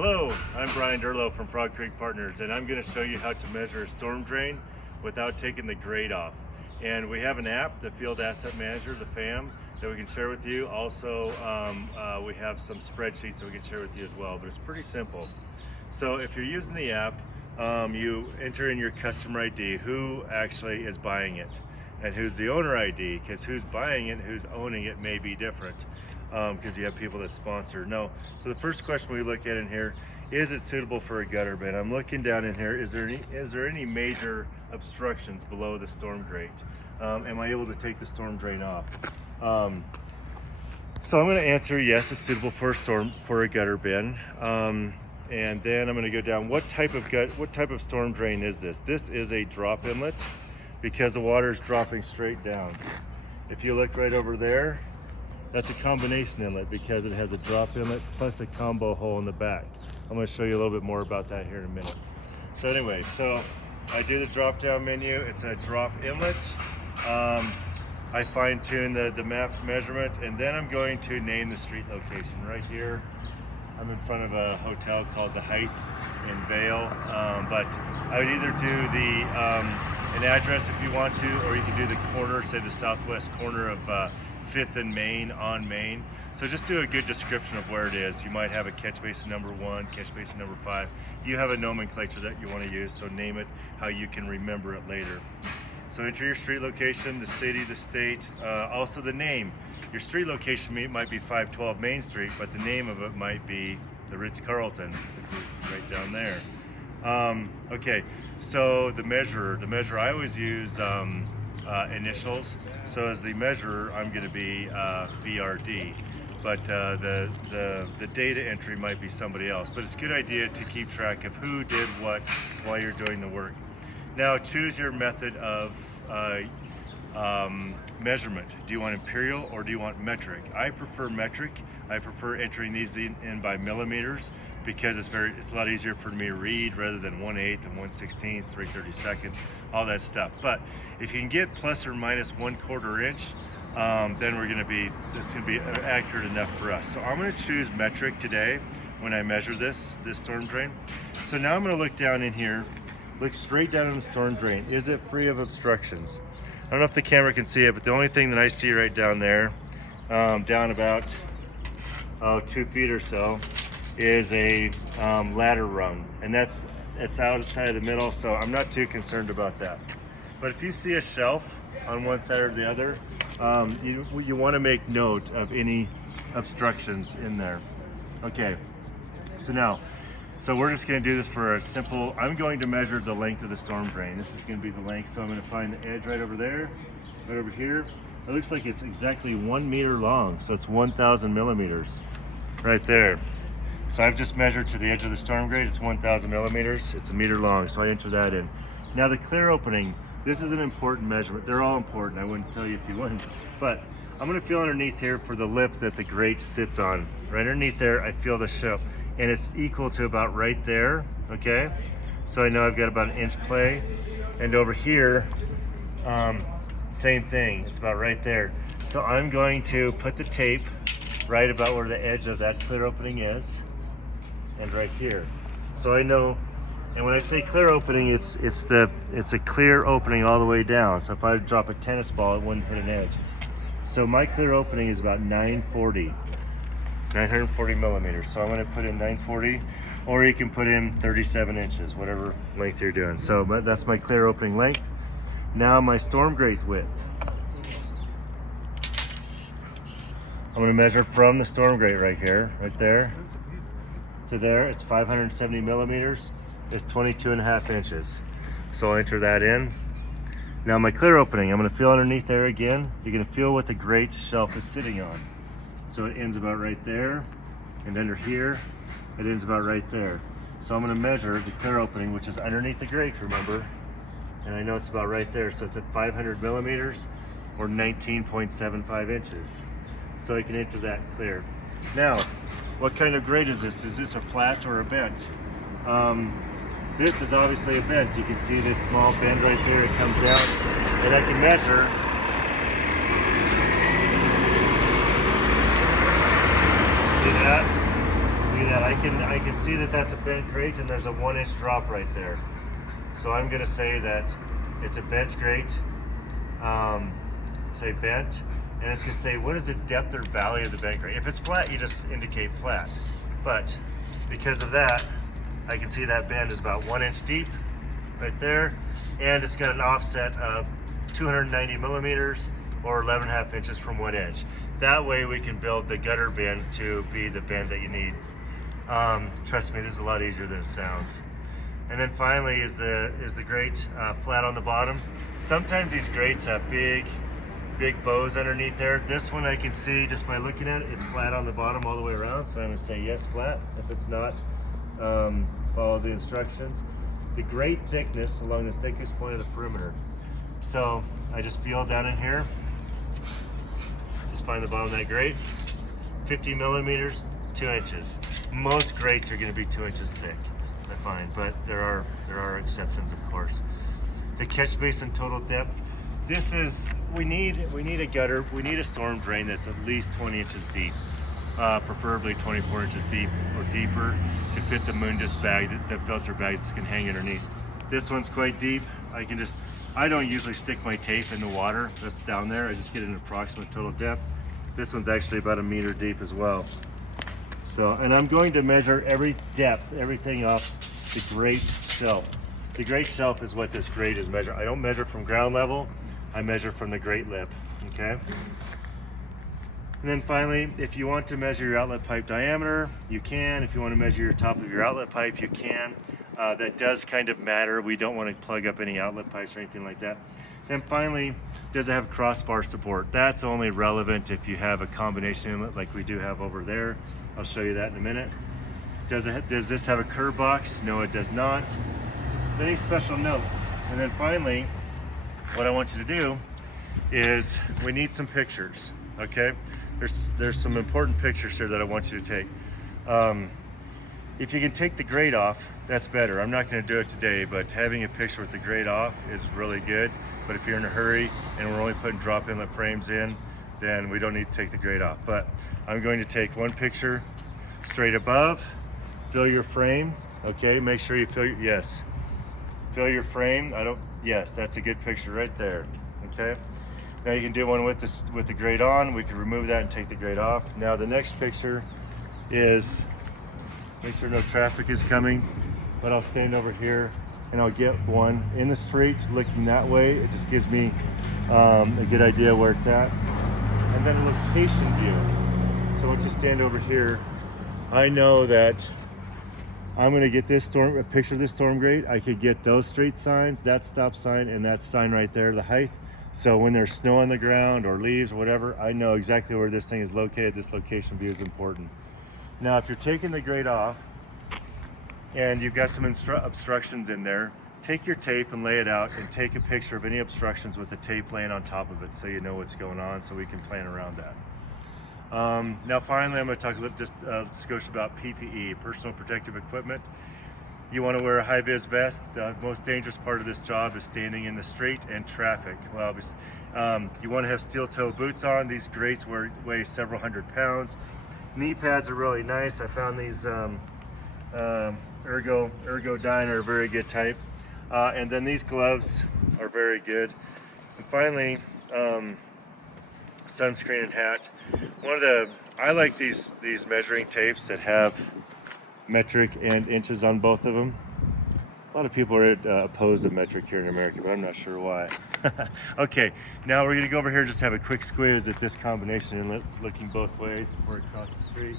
Hello, I'm Brian Durlow from Frog Creek Partners, and I'm going to show you how to measure a storm drain without taking the grate off. And we have an app, the Field Asset Manager, the FAM, that we can share with you. Also, we have some spreadsheets that we can share with you as well, but it's pretty simple. So if you're using the app, you enter in your customer ID, who actually is buying it, and who's the owner ID, because who's buying it, who's owning it may be different, because you have people that sponsor. No. So the first question we look at in here, is it suitable for a gutter bin? I'm looking down in here, is there any major obstructions below the storm grate? Am I able to take the storm drain off? So I'm going to answer yes, it's suitable for a gutter bin. And then I'm going to go down, what type of storm drain is this? This is a drop inlet, because the water is dropping straight down. If you look right over there, that's a combination inlet because it has a drop inlet plus a combo hole in the back. I'm going to show you a little bit more about that here in a minute. So anyway, so I do the drop down menu. It's a drop inlet. I fine tune the map measurement, and then I'm going to name the street location. Right here, I'm in front of a hotel called The Height in Vale, but I would either do an address if you want to, or you can do the corner, say the southwest corner of 5th and Main on Main. So just do a good description of where it is. You might have a catch basin number 1, catch basin number 5. You have a nomenclature that you want to use, so name it how you can remember it later. So enter your street location, the city, the state, also the name. Your street location might be 512 Main Street, but the name of it might be the Ritz-Carlton, right down there. Okay, so the measurer, I always use initials. So as the measurer, I'm going to be VRD, but the data entry might be somebody else. But it's a good idea to keep track of who did what while you're doing the work. Now choose your method of measurement. Do you want imperial or do you want metric? I prefer metric. I prefer entering these in by millimeters because it's a lot easier for me to read rather than 1/8 and 1/16, 3/32, all that stuff. But if you can get plus or minus 1/4 inch, then it's gonna be accurate enough for us. So I'm gonna choose metric today when I measure this storm drain. So now I'm gonna look down in here, look straight down in the storm drain. Is it free of obstructions? I don't know if the camera can see it, but the only thing that I see right down there, down about 2 feet or so, is a ladder rung, and it's outside of the middle, so I'm not too concerned about that. But if you see a shelf on one side or the other, you want to make note of any obstructions in there. Okay, so we're just going to do this for a simple, I'm going to measure the length of the storm drain. This is going to be the length, so I'm going to find the edge right over there, right over here. It looks like it's exactly 1 meter long, so it's 1,000 millimeters right there. So I've just measured to the edge of the storm grate. It's 1,000 millimeters. It's 1 meter long, so I enter that in. Now the clear opening, this is an important measurement. They're all important. I wouldn't tell you if you wouldn't, but I'm going to feel underneath here for the lip that the grate sits on. Right underneath there, I feel the shelf, and it's equal to about right there. Okay, so I know I've got about 1 inch play, and over here, same thing. It's about right there. So I'm going to put the tape right about where the edge of that clear opening is, and right here. So I know, and when I say clear opening, it's a clear opening all the way down. So if I drop a tennis ball, it wouldn't hit an edge. So my clear opening is about 940 millimeters. So I'm going to put in 940, or you can put in 37 inches, whatever length you're doing. So that's my clear opening length. Now my storm grate width. I'm going to measure from the storm grate right here, right there, to there. It's 570 millimeters. It's 22.5 inches. So I'll enter that in. Now my clear opening, I'm going to feel underneath there again. You're going to feel what the grate shelf is sitting on. So it ends about right there, and under here, it ends about right there. So I'm going to measure the clear opening, which is underneath the grate, remember, and I know it's about right there. So it's at 500 millimeters or 19.75 inches. So I can enter that clear. Now, what kind of grate is this? Is this a flat or a bent? This is obviously a bent. You can see this small bend right there. It comes down, and I can measure. See that? See that? I can see that that's a bent grate, and there's a 1-inch drop right there. So I'm going to say that it's a bent grate. Say bent, and it's going to say what is the depth or valley of the bent grate. If it's flat, you just indicate flat. But because of that, I can see that bend is about 1 inch deep right there, and it's got an offset of 290 millimeters or 11.5 inches from 1 inch. That way we can build the gutter bend to be the bend that you need. Trust me, this is a lot easier than it sounds. And then finally is the grate flat on the bottom. Sometimes these grates have big bows underneath there. This one I can see just by looking at it, it's flat on the bottom all the way around, so I'm going to say yes, flat. If it's not, follow the instructions. The grate thickness along the thickest point of the perimeter. So I just feel down in here, just find the bottom of that grate, 50 millimeters, 2 inches. Most grates are going to be 2 inches thick, I find, but there are exceptions, of course. The catch basin total depth. This is, we need a gutter, we need a storm drain that's at least 20 inches deep, preferably 24 inches deep or deeper to fit the Mundus bag, the filter bag that can hang underneath. This one's quite deep. I don't usually stick my tape in the water that's down there. I just get an approximate total depth. This one's actually about 1 meter deep as well. So, and I'm going to measure every depth, everything off the grate shelf. The grate shelf is what this grate is measured. I don't measure from ground level. I measure from the grate lip, okay? And then finally, if you want to measure your outlet pipe diameter, you can. If you want to measure your top of your outlet pipe, you can. That does kind of matter. We don't want to plug up any outlet pipes or anything like that. Then finally, does it have crossbar support? That's only relevant if you have a combination inlet like we do have over there. I'll show you that in a minute. Does this have a curb box? No, it does not. Any special notes? And then finally, what I want you to do is we need some pictures, okay? There's some important pictures here that I want you to take. If you can take the grate off, that's better. I'm not going to do it today, but having a picture with the grate off is really good. But if you're in a hurry and we're only putting drop inlet frames in, then we don't need to take the grate off. But I'm going to take one picture straight above, fill your frame, okay? Make sure you fill your frame. Yes, that's a good picture right there, okay? Now you can do one with the grate on. We can remove that and take the grate off. Now the next picture is, make sure no traffic is coming, but I'll stand over here and I'll get one in the street looking that way. It just gives me a good idea where it's at. And then a location view. So once you stand over here, I know that I'm going to get a picture of this storm grate. I could get those street signs, that stop sign, and that sign right there, the height. So when there's snow on the ground or leaves or whatever, I know exactly where this thing is located. This location view is important. Now, if you're taking the grate off and you've got some obstructions in there, take your tape and lay it out and take a picture of any obstructions with the tape laying on top of it so you know what's going on so we can plan around that. Now finally, I'm going to talk a little skosh about PPE, personal protective equipment. You want to wear a high-vis vest. The most dangerous part of this job is standing in the street and traffic. Well, you want to have steel-toe boots on. These grates weigh several hundred pounds. Knee pads are really nice. I found these Ergodyne are a very good type. And then these gloves are very good. And finally, sunscreen and hat. I like these measuring tapes that have metric and inches on both of them. A lot of people are opposed to metric here in America, but I'm not sure why. Okay, now we're gonna go over here and just have a quick squeeze at this combination inlet, looking both ways before we cross the street.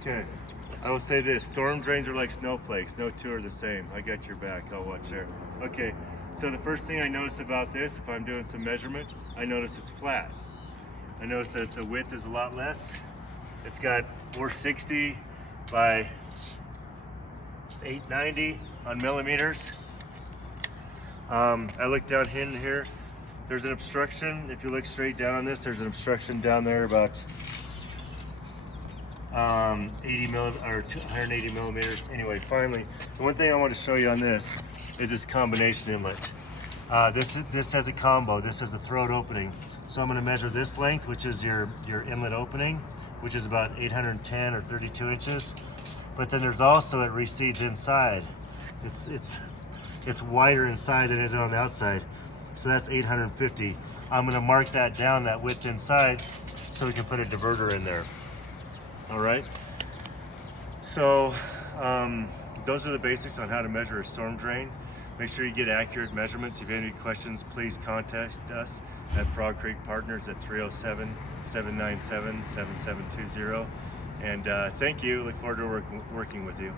Okay, I will say this, storm drains are like snowflakes. No two are the same. I got your back, I'll watch there. Okay, so the first thing I notice about this, if I'm doing some measurement, I notice it's flat. I notice that the width is a lot less. It's got 460 by 890 on millimeters. I look down in here, there's an obstruction. If you look straight down on this, there's an obstruction down there about 180 millimeters. Anyway, finally, the one thing I want to show you on this is this combination inlet. This has a combo. This has a throat opening. So I'm going to measure this length, which is your inlet opening, which is about 810 or 32 inches. But then there's also, it recedes inside. It's wider inside than it is on the outside. So that's 850. I'm going to mark that down, that width inside, so we can put a diverter in there. All right. So those are the basics on how to measure a storm drain. Make sure you get accurate measurements. If you have any questions, please contact us at Frog Creek Partners at 307-797-7720. And thank you. Look forward to working with you.